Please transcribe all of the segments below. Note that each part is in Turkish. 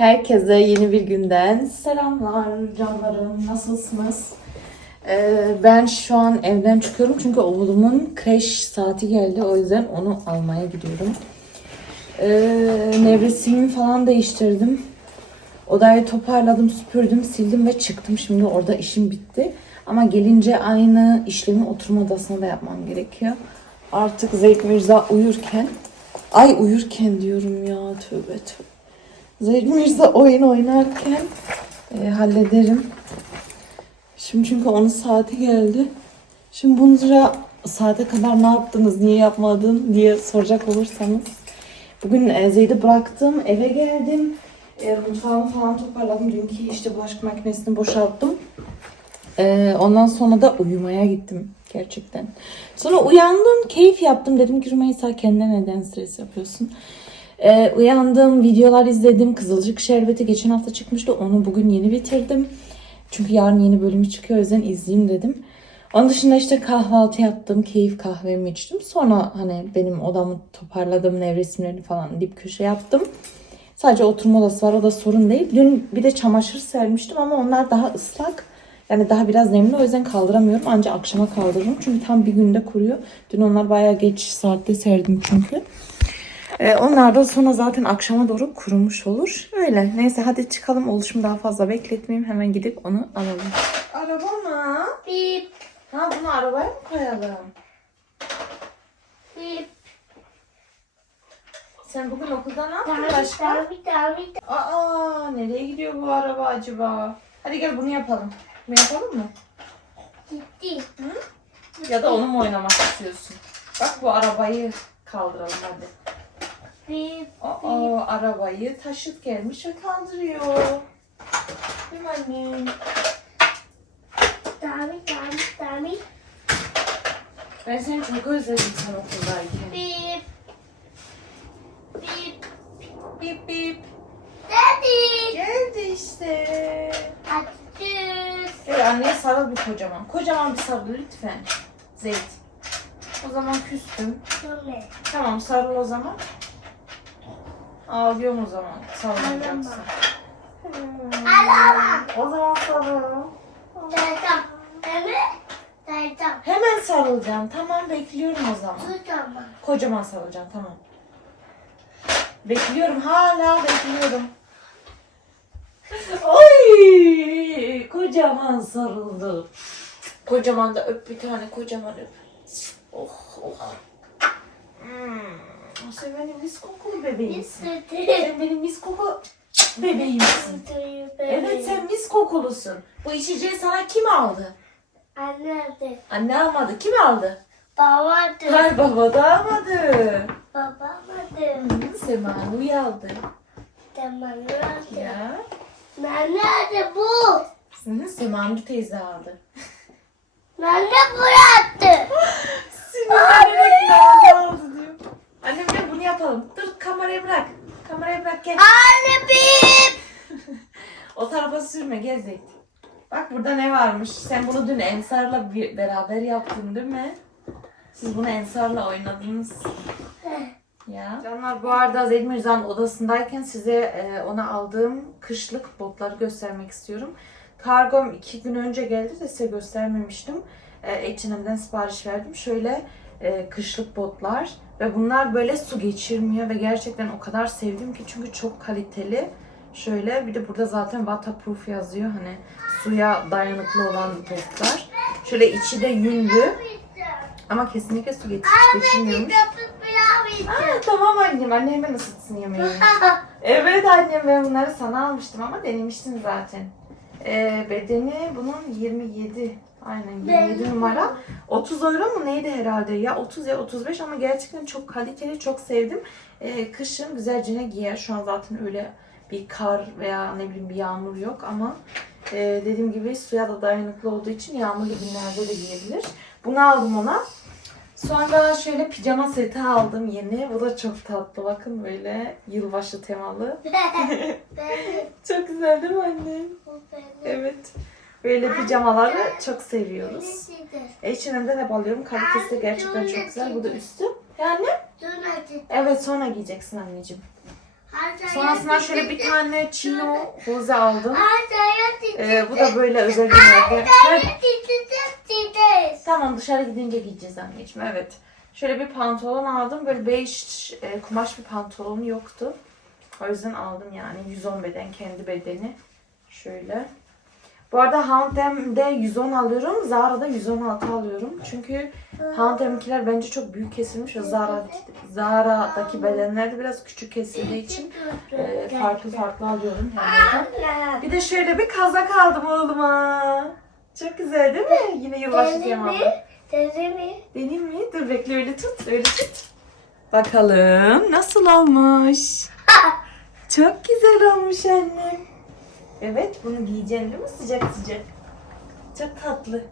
Herkese yeni bir günden selamlar canlarım. Nasılsınız? Ee, ben şu an evden çıkıyorum çünkü oğlumun kreş saati geldi. O yüzden onu almaya gidiyorum. Ee, nevresimimi falan değiştirdim. Odayı toparladım, süpürdüm, sildim ve çıktım. Şimdi orada işim bitti. Ama gelince aynı işlemi oturma odasına da yapmam gerekiyor. Artık Zeyd Mirza uyurken, ay uyurken diyorum ya tövbe tövbe. Zeyd Mirza oyun oynarken e, hallederim. Şimdi çünkü onun saati geldi. Şimdi bunca saate kadar ne yaptınız, niye yapmadın diye soracak olursanız. Bugün e, Zeyd'i bıraktım, eve geldim. E, mutfağımı falan toparladım. Dünkü işte bulaşık makinesini boşalttım. E, ondan sonra da uyumaya gittim gerçekten. Sonra uyandım, keyif yaptım. Dedim ki Rümeysa kendine neden stres yapıyorsun? Ee, uyandım, videolar izledim. Kızılcık Şerbeti geçen hafta çıkmıştı. Onu bugün yeni bitirdim. Çünkü yarın yeni bölümü çıkıyor. O yüzden izleyeyim dedim. Onun dışında işte kahvaltı yaptım. Keyif kahvemi içtim. Sonra hani benim odamı toparladım. Nevresimlerini falan dip köşe yaptım. Sadece oturma odası var. O da sorun değil. Dün bir de çamaşır sermiştim ama onlar daha ıslak. Yani daha biraz nemli o yüzden kaldıramıyorum. Ancak akşama kaldırırım. Çünkü tam bir günde kuruyor. Dün onlar bayağı geç saatte serdim çünkü. Ee, onlar da sonra zaten akşama doğru kurumuş olur. Öyle. Neyse hadi çıkalım. Oluşumu daha fazla bekletmeyeyim. Hemen gidip onu alalım. Araba mı? Bip Ha bunu arabaya mı koyalım? bip. Sen bugün okulda ne yaptın başka? tabi tabi. Aa nereye gidiyor bu araba acaba? Hadi gel bunu yapalım. Bunu yapalım mı? Gitti. Ya da onu mu oynamak istiyorsun? Bak bu arabayı kaldıralım hadi. Bip. Aa arabayı taşıt gelmiş ve kaldırıyor. Değil mi annem? Tabi tabi tabi. Ben seni çok özledim sen okuldayken. Bip. Bip. Bip bip. Daddy. Geldi işte. Açtız. Evet anneye sarıl bir kocaman. Kocaman bir sarıl lütfen. Zeyt. O zaman küstüm. Tamam sarıl o zaman. Ağlıyorum o zaman. Sarılacaksın. Alama. O zaman. Daytam. Hemen sarılacağım. Tamam bekliyorum o zaman. Kocaman sarılacağım tamam. Bekliyorum hala bekliyorum. Oy! Kocaman sarıldı. Kocaman da öp bir tane kocaman öp. Oh oh. Sen benim mis kokulu bebeğimsin. Sen benim mis koku bebeğimsin. Evet sen mis kokulusun. Bu içeceği sana kim aldı? Anneanne. Anne almadı. Kim aldı? Babadı. Hayır baba da almadı. Babamadı. Semanu aldı. Tamam. Nerede? Ya. Nerede bu? Hı, Semanu teyze aldı. Nerede bıraktı? Sinirlenerek nerede aldı bunu yapalım. Dur kamerayı bırak. Kamerayı bırak gel. Anne bip. O tarafa sürme Zeyt. Bak burada ne varmış. Sen bunu dün Ensar'la bir- beraber yaptın değil mi? Siz bunu Ensar'la oynadınız. Ya. Canlar bu arada Zeyd Mirza'nın odasındayken size e, ona aldığım kışlık botları göstermek istiyorum. Kargom iki gün önce geldi de size göstermemiştim. E, H&M'den sipariş verdim. Şöyle e, kışlık botlar ve bunlar böyle su geçirmiyor ve gerçekten o kadar sevdim ki çünkü çok kaliteli. Şöyle bir de burada zaten waterproof yazıyor hani suya dayanıklı olan botlar. Şöyle içi de yünlü ama kesinlikle su geç- geçirmiyormuş. Aa, tamam annem. Anne hemen ısıtsın yemeğini. evet annem ben bunları sana almıştım ama denemiştin zaten. Ee, bedeni bunun 27. Aynen 27 numara. 30 euro mu neydi herhalde? Ya 30 ya 35 ama gerçekten çok kaliteli, çok sevdim. Ee, kışın güzelcine giyer. Şu an zaten öyle bir kar veya ne bileyim bir yağmur yok ama e, dediğim gibi suya da dayanıklı olduğu için yağmurlu günlerde de giyebilir. Bunu aldım ona. Sonra şöyle pijama seti aldım yeni. Bu da çok tatlı. Bakın böyle yılbaşı temalı. Çok güzel değil mi anne? Evet. Böyle pijamaları çok seviyoruz. H&M'den hep alıyorum. Kalitesi de gerçekten çok güzel. Bu da üstü. Yani Evet sonra giyeceksin anneciğim. Sonrasında şöyle bir tane chino hoze aldım. Ee, bu da böyle özel bir model. Tamam dışarı gidince giyeceğiz anneciğim evet. Şöyle bir pantolon aldım. Böyle beige e, kumaş bir pantolonu yoktu. O yüzden aldım yani 110 beden kendi bedeni. Şöyle. Bu arada H&M'de 110 alıyorum. Zara'da 116 alıyorum. Çünkü H&M'kiler bence çok büyük kesilmiş. ve Zara, Zara'daki bedenler de biraz küçük kesildiği için e, farklı farklı alıyorum. Herhalde. Bir de şöyle bir kazak aldım oğluma. Çok güzel değil mi? Yine yılbaşı temalı. Deneyim mi? Dur bekle öyle tut. Öyle tut. Bakalım nasıl olmuş? Çok güzel olmuş anne. Evet bunu giyeceksin değil mi? Sıcak sıcak. Çok tatlı.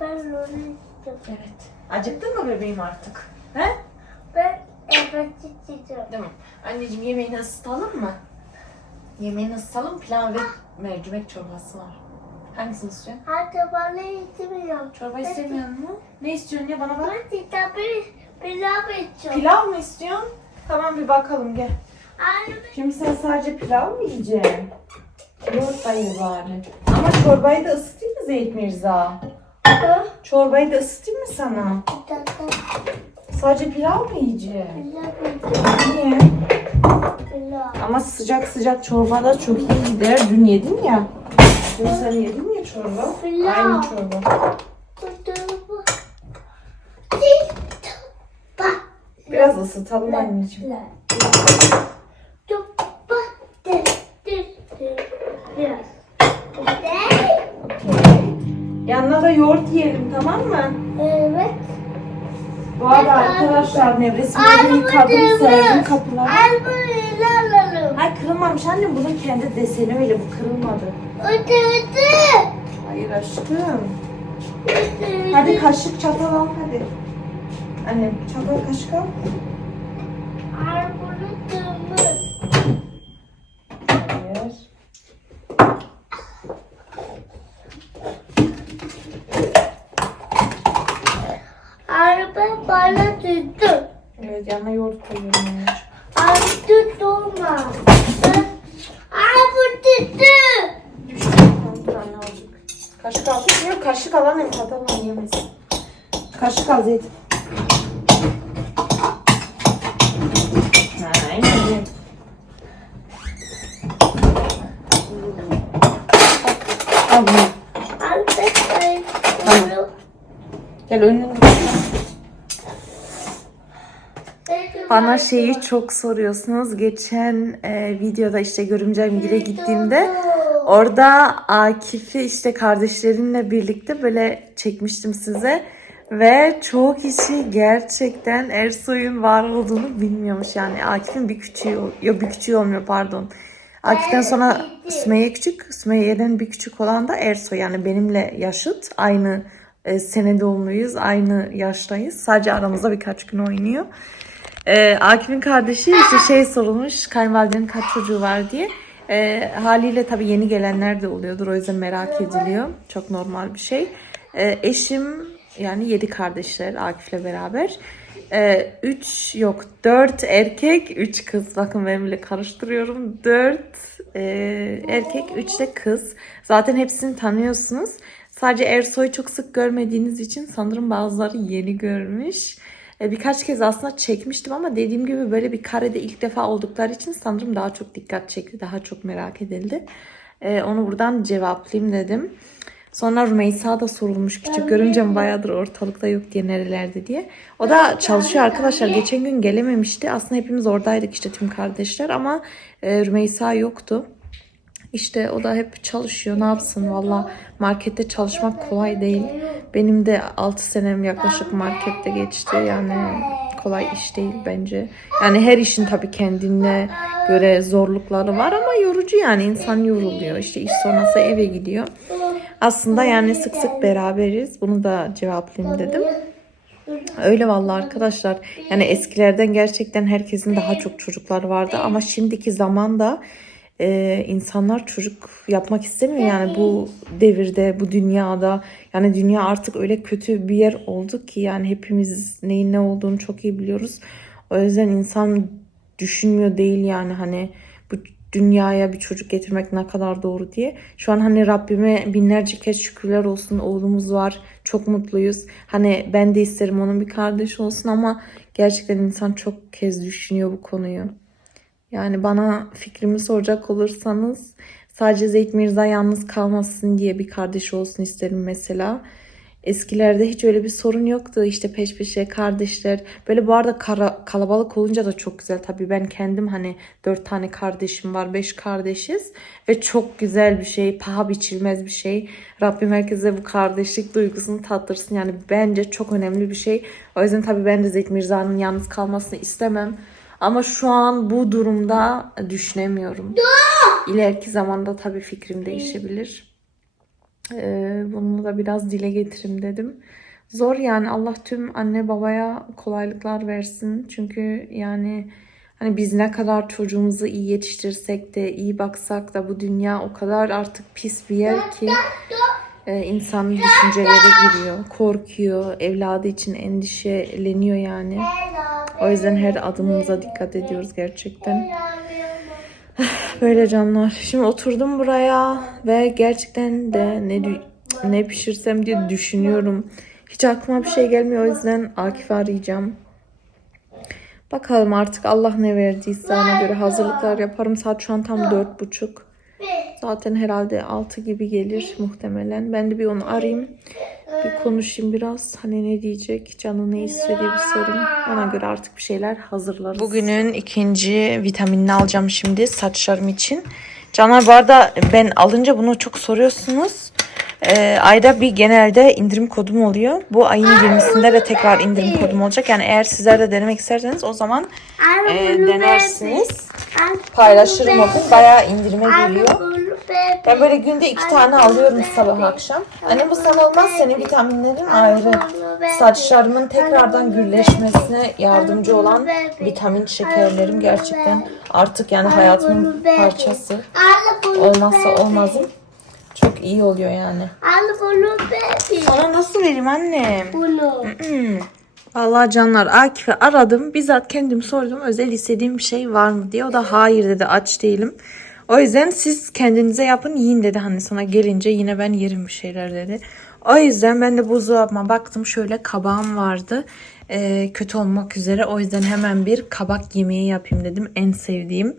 Ben onu istiyorum. Evet. Acıktın mı bebeğim artık? He? Ben evet istiyorum. Tamam. Anneciğim yemeğini ısıtalım mı? Yemeğini ısıtalım. Pilav ve mercimek çorbası var. Hangisini istiyorsun? Hadi bana istemiyorum. Çorba istemiyor mu? Ne istiyorsun ya bana bak. Ben kitabı pilav içiyorum. Pilav mı istiyorsun? Tamam bir bakalım gel. Anne Şimdi sen sadece pilav mı yiyeceksin? Yoğurt ye bari. Ama çorbayı da ısıtayım mı Zeyt Mirza? ben Çorbayı da ısıtayım mı sana? kitabı Sadece pilav mı yiyeceksin? pilav içiyorum. Niye? Pilav. Ama sıcak sıcak çorba da çok iyi gider. Dün yedin ya. Dün sen yedin ya çorba. Pilav. Aynı çorba. Biraz ısıtalım anneciğim. Da yoğurt yiyelim tamam mı? Evet. Bu arada arkadaşlar nevresimleri yıkadım serdim alalım. Hayır kırılmamış annem bunun kendi deseni öyle bu kırılmadı. Öte öte. Hayır aşkım. Hadi kaşık çatal al hadi. Annem çatal kaşık. Al bunu kırmızı. Hayır. Araba bana tuttu. Evet yanına yoğurt koyuyorum Bana şeyi çok soruyorsunuz. Geçen e, videoda işte görümcemgile gittiğimde orada Akif'i işte kardeşlerinle birlikte böyle çekmiştim size. Ve çoğu kişi gerçekten Ersoy'un var olduğunu bilmiyormuş. Yani Akif'in bir küçüğü, yok bir küçüğü olmuyor pardon. Akif'ten sonra Sümeyye küçük, Sümeyye'den bir küçük olan da Ersoy. Yani benimle yaşıt. Aynı e, sene doğumluyuz, aynı yaştayız. Sadece aramızda birkaç gün oynuyor. Ee, Akif'in kardeşi işte şey sorulmuş kayınvalidenin kaç çocuğu var diye. Ee, haliyle tabii yeni gelenler de oluyordur o yüzden merak ediliyor. Çok normal bir şey. Ee, eşim yani yedi kardeşler Akif'le beraber. Ee, üç yok dört erkek üç kız. Bakın ben bile karıştırıyorum. Dört e, erkek üç de kız. Zaten hepsini tanıyorsunuz. Sadece Ersoy'u çok sık görmediğiniz için sanırım bazıları yeni görmüş. E, Birkaç kez aslında çekmiştim ama dediğim gibi böyle bir karede ilk defa oldukları için sanırım daha çok dikkat çekti. Daha çok merak edildi. E, onu buradan cevaplayayım dedim. Sonra Rümeysa da sorulmuş küçük görünce bayağıdır ortalıkta yok diye nerelerde diye. O da çalışıyor arkadaşlar. Geçen gün gelememişti. Aslında hepimiz oradaydık işte tüm kardeşler ama e, Rümeysa yoktu. İşte o da hep çalışıyor. Ne yapsın valla markette çalışmak kolay değil. Benim de 6 senem yaklaşık markette geçti. Yani kolay iş değil bence. Yani her işin tabii kendine göre zorlukları var ama yorucu yani insan yoruluyor. İşte iş sonrası eve gidiyor. Aslında yani sık sık beraberiz. Bunu da cevaplayayım dedim. Öyle vallahi arkadaşlar. Yani eskilerden gerçekten herkesin daha çok çocukları vardı ama şimdiki zamanda e, insanlar çocuk yapmak istemiyor yani bu devirde, bu dünyada. Yani dünya artık öyle kötü bir yer oldu ki yani hepimiz neyin ne olduğunu çok iyi biliyoruz. O yüzden insan düşünmüyor değil yani hani bu dünyaya bir çocuk getirmek ne kadar doğru diye. Şu an hani Rabbime binlerce kez şükürler olsun oğlumuz var. Çok mutluyuz. Hani ben de isterim onun bir kardeş olsun ama gerçekten insan çok kez düşünüyor bu konuyu. Yani bana fikrimi soracak olursanız sadece Zeyt Mirza yalnız kalmasın diye bir kardeş olsun isterim mesela. Eskilerde hiç öyle bir sorun yoktu. İşte peş peşe kardeşler. Böyle bu arada kara- kalabalık olunca da çok güzel. Tabii ben kendim hani dört tane kardeşim var. Beş kardeşiz. Ve çok güzel bir şey. Paha biçilmez bir şey. Rabbim herkese bu kardeşlik duygusunu tattırsın. Yani bence çok önemli bir şey. O yüzden tabii ben de Zeyt Mirza'nın yalnız kalmasını istemem. Ama şu an bu durumda düşünemiyorum. İleriki zamanda tabii fikrim değişebilir. Ee, bunu da biraz dile getireyim dedim. Zor yani Allah tüm anne babaya kolaylıklar versin. Çünkü yani hani biz ne kadar çocuğumuzu iyi yetiştirsek de iyi baksak da bu dünya o kadar artık pis bir yer ki insanın düşüncelere giriyor, korkuyor, evladı için endişeleniyor yani. O yüzden her adımımıza dikkat ediyoruz gerçekten. Böyle canlar. Şimdi oturdum buraya ve gerçekten de ne ne pişirsem diye düşünüyorum. Hiç aklıma bir şey gelmiyor. O yüzden Akif'i arayacağım. Bakalım artık Allah ne verdiyse ona göre hazırlıklar yaparım. Saat şu an tam dört buçuk. Zaten herhalde altı gibi gelir muhtemelen. Ben de bir onu arayayım. Bir konuşayım biraz. Hani ne diyecek, canı ne istiyor diye bir sorayım. Ona göre artık bir şeyler hazırlarız. Bugünün ikinci vitaminini alacağım şimdi saçlarım için. Canlar bu arada ben alınca bunu çok soruyorsunuz. Ee, ayda bir genelde indirim kodum oluyor. Bu ayın 20'sinde de tekrar indirim kodum olacak. Yani eğer sizler de denemek isterseniz o zaman e, denersiniz. Paylaşırım o gün. Bayağı indirime geliyor. Ben böyle günde iki tane alıyorum sabah akşam. Anne bu sana olmaz senin vitaminlerin ayrı. Saçlarımın tekrardan gürleşmesine yardımcı olan vitamin şekerlerim gerçekten artık yani hayatımın parçası. Olmazsa olmazım. Çok iyi oluyor yani. Al bunu baby. Sana nasıl vereyim annem? Bunu. Vallahi canlar Akif'i aradım. Bizzat kendim sordum özel istediğim bir şey var mı diye. O da hayır dedi aç değilim. O yüzden siz kendinize yapın yiyin dedi. Hani sana gelince yine ben yerim bir şeyler dedi. O yüzden ben de buzdolabıma baktım. Şöyle kabağım vardı. Ee, kötü olmak üzere. O yüzden hemen bir kabak yemeği yapayım dedim. En sevdiğim.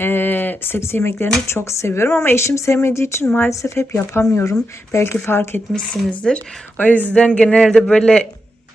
Ee, sebze yemeklerini çok seviyorum ama eşim sevmediği için maalesef hep yapamıyorum. Belki fark etmişsinizdir. O yüzden genelde böyle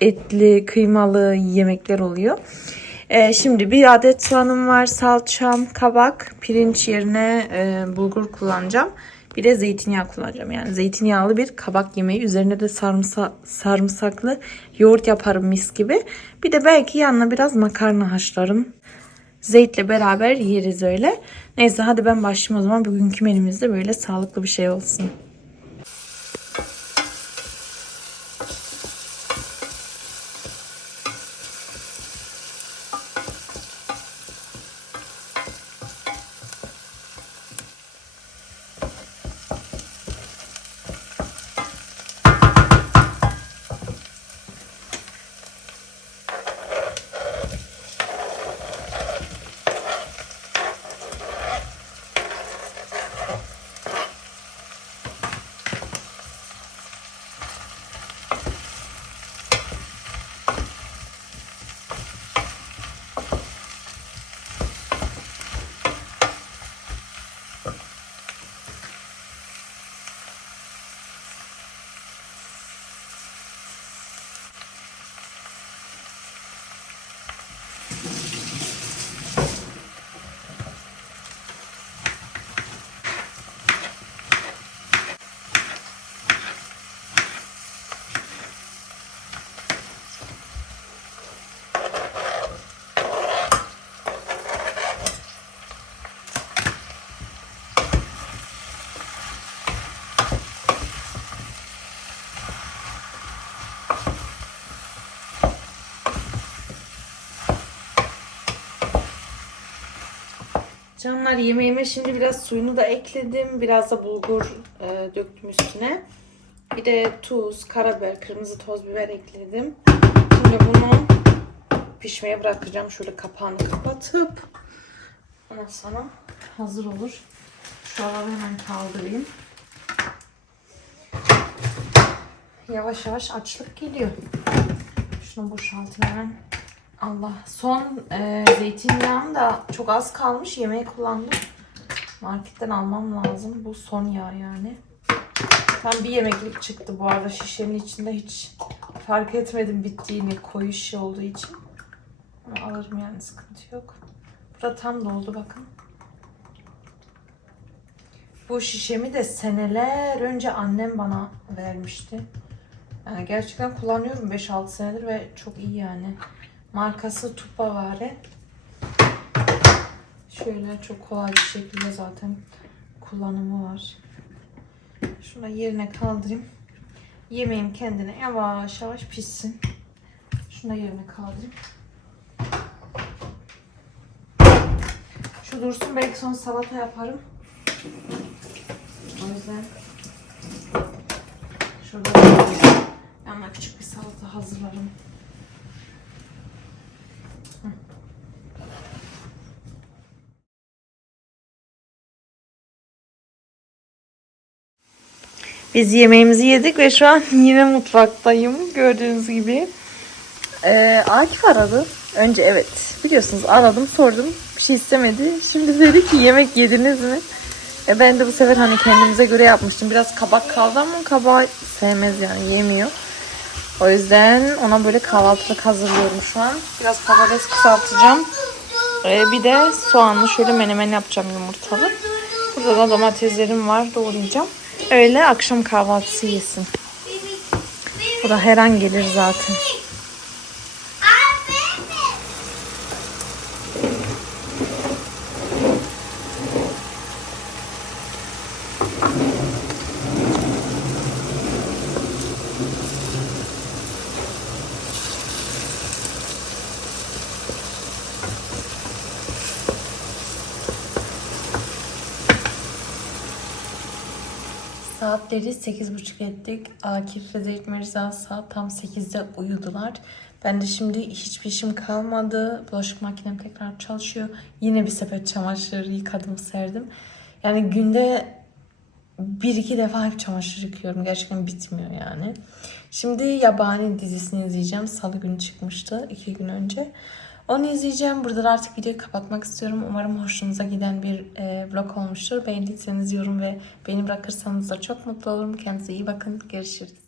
etli, kıymalı yemekler oluyor. Ee, şimdi bir adet soğanım var, salçam, kabak, pirinç yerine e, bulgur kullanacağım. Bir de zeytinyağı kullanacağım. Yani zeytinyağlı bir kabak yemeği. Üzerine de sarımsa sarımsaklı yoğurt yaparım mis gibi. Bir de belki yanına biraz makarna haşlarım. Zeytle beraber yeriz öyle. Neyse hadi ben başlayayım o zaman. Bugünkü menümüzde böyle sağlıklı bir şey olsun. Canlar yemeğime şimdi biraz suyunu da ekledim. Biraz da bulgur e, döktüm üstüne. Bir de tuz, karabiber, kırmızı toz biber ekledim. Şimdi bunu pişmeye bırakacağım. Şöyle kapağını kapatıp ondan sonra hazır olur. Şuraları hemen kaldırayım. Yavaş yavaş açlık geliyor. Şunu boşaltayım hemen. Allah. Son e, zeytinyağım da çok az kalmış. Yemeğe kullandım. Marketten almam lazım. Bu son yağ yani. Tam bir yemeklik çıktı bu arada. Şişenin içinde hiç fark etmedim bittiğini. Koyu şişe olduğu için. Ama alırım yani sıkıntı yok. Burada tam doldu bakın. Bu şişemi de seneler önce annem bana vermişti. Yani gerçekten kullanıyorum 5-6 senedir ve çok iyi yani. Markası Tupavare. Şöyle çok kolay bir şekilde zaten kullanımı var. Şunu yerine kaldırayım. Yemeğim kendine yavaş yavaş pişsin. Şunu da yerine kaldırayım. Şu dursun belki sonra salata yaparım. O yüzden şurada yanına küçük bir salata hazırlarım. Biz yemeğimizi yedik ve şu an yine mutfaktayım gördüğünüz gibi. Ee, Akif aradı. Önce evet biliyorsunuz aradım sordum bir şey istemedi. Şimdi dedi ki yemek yediniz mi? E ben de bu sefer hani kendimize göre yapmıştım. Biraz kabak kaldı ama kabağı sevmez yani yemiyor. O yüzden ona böyle kahvaltılık hazırlıyorum şu an. Biraz patates kısaltacağım. Ee, bir de soğanlı şöyle menemen yapacağım yumurtalı. Burada da domateslerim var doğrayacağım. Öyle akşam kahvaltısı yesin. Bu da her an gelir zaten. Saatleri 8.30 ettik. Akif Zeyt Mirza saat tam 8'de uyudular. Ben de şimdi hiçbir işim kalmadı. Bulaşık makinem tekrar çalışıyor. Yine bir sepet çamaşır yıkadım, serdim. Yani günde bir iki defa hep çamaşır yıkıyorum. Gerçekten bitmiyor yani. Şimdi Yabani dizisini izleyeceğim. Salı günü çıkmıştı. iki gün önce. Onu izleyeceğim. Burada da artık videoyu kapatmak istiyorum. Umarım hoşunuza giden bir e, vlog olmuştur. Beğendiyseniz yorum ve beğeni bırakırsanız da çok mutlu olurum. Kendinize iyi bakın. Görüşürüz.